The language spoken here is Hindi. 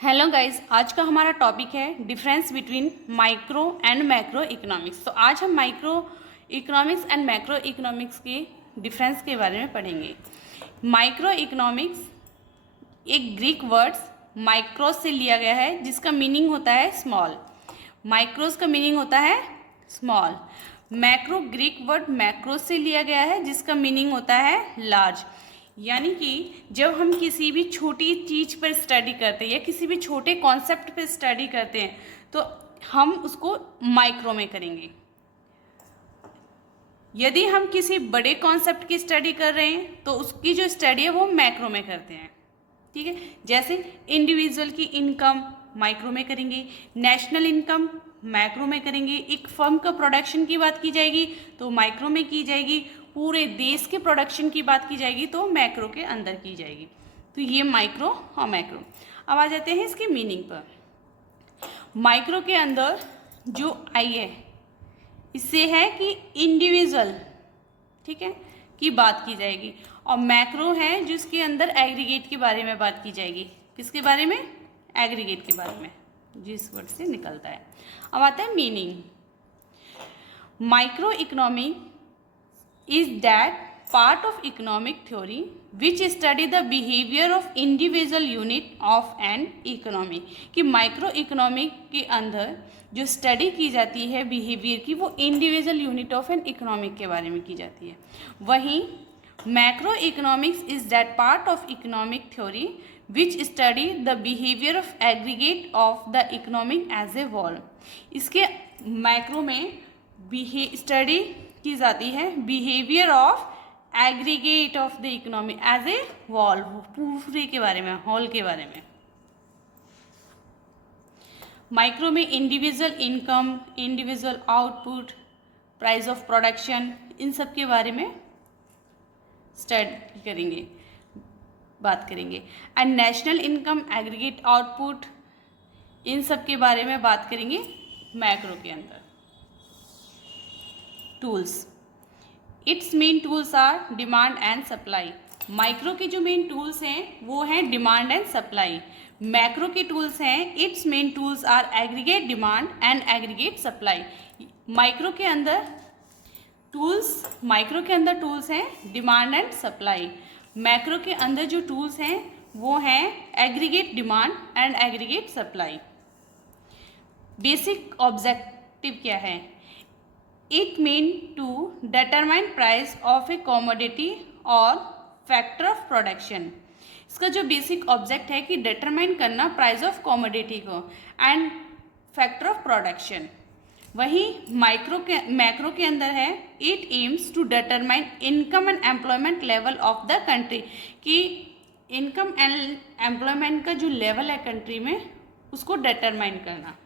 हेलो गाइस, आज का हमारा टॉपिक है difference between micro and macro economics. तो आज हम micro economics and macro economics के डिफरेंस के बारे में पढ़ेंगे। माइक्रो इकोनॉमिक्स एक ग्रीक वर्ड्स माइक्रोस से लिया गया है, जिसका मीनिंग होता है स्मॉल। माइक्रोस का मीनिंग होता है small. Macro Greek word macros से लिया गया है, जिसका मीनिंग होता है लार्ज। यानी कि जब हम किसी भी छोटी चीज़ पर स्टडी करते हैं या किसी भी छोटे कॉन्सेप्ट पर स्टडी करते हैं तो हम उसको माइक्रो में करेंगे। यदि हम किसी बड़े कॉन्सेप्ट की स्टडी कर रहे हैं तो उसकी जो स्टडी है वो मैक्रो में करते हैं। ठीक है, जैसे इंडिविजुअल की इनकम माइक्रो में करेंगे, नेशनल इनकम मैक्रो में करेंगे, एक फर्म का प्रोडक्शन की बात की जाएगी तो माइक्रो में की जाएगी, पूरे देश के प्रोडक्शन की बात की जाएगी तो मैक्रो के अंदर की जाएगी। तो ये माइक्रो और मैक्रो। अब आ जाते हैं इसकी मीनिंग पर। माइक्रो के अंदर जो आई है इससे है कि इंडिविजुअल, ठीक है, की बात की जाएगी, और मैक्रो है जिसके अंदर एग्रीगेट के बारे में बात की जाएगी। किसके बारे में? एग्रीगेट के बारे में, जिस वर्ड से निकलता है। अब आता है meaning. Micro economic is that part of economic theory which study the behavior of individual unit of an economy। कि माइक्रो इकोनॉमिक के अंदर जो स्टडी की जाती है बिहेवियर की, वो individual unit of an economic के बारे में की जाती है। वहीं macroeconomics is that part of economic theory which study the behaviour of aggregate of the economic as a whole. इसके मैक्रो में स्टडी की जाती है behaviour of aggregate of the economy as a whole, पूरे के बारे में, होल के बारे में। माइक्रो में individual income, individual output, price of production, इन सब के बारे में स्टडी करेंगे, बात करेंगे। And national income, aggregate output, इन सब के बारे में बात करेंगे मैक्रो के अंदर। Tools, its main tools are demand and supply. Micro के जो मेन टूल्स हैं वो हैं डिमांड एंड सप्लाई। मैक्रो के टूल्स हैं its main tools are aggregate demand and aggregate supply. Micro के अंदर टूल्स हैं डिमांड एंड सप्लाई। मैक्रो के अंदर जो टूल्स हैं वो हैं aggregate demand and aggregate supply. Basic objective क्या है? It mean to determine price of a commodity or factor of production। इसका जो बेसिक ऑब्जेक्ट है कि डिटरमाइन करना प्राइस ऑफ कॉमोडिटी को एंड फैक्टर ऑफ प्रोडक्शन। वहीं मैक्रो के अंदर है it aims to determine income and employment level of the country, कि इनकम एंड एम्प्लॉयमेंट का जो लेवल है कंट्री में उसको डिटरमाइन करना।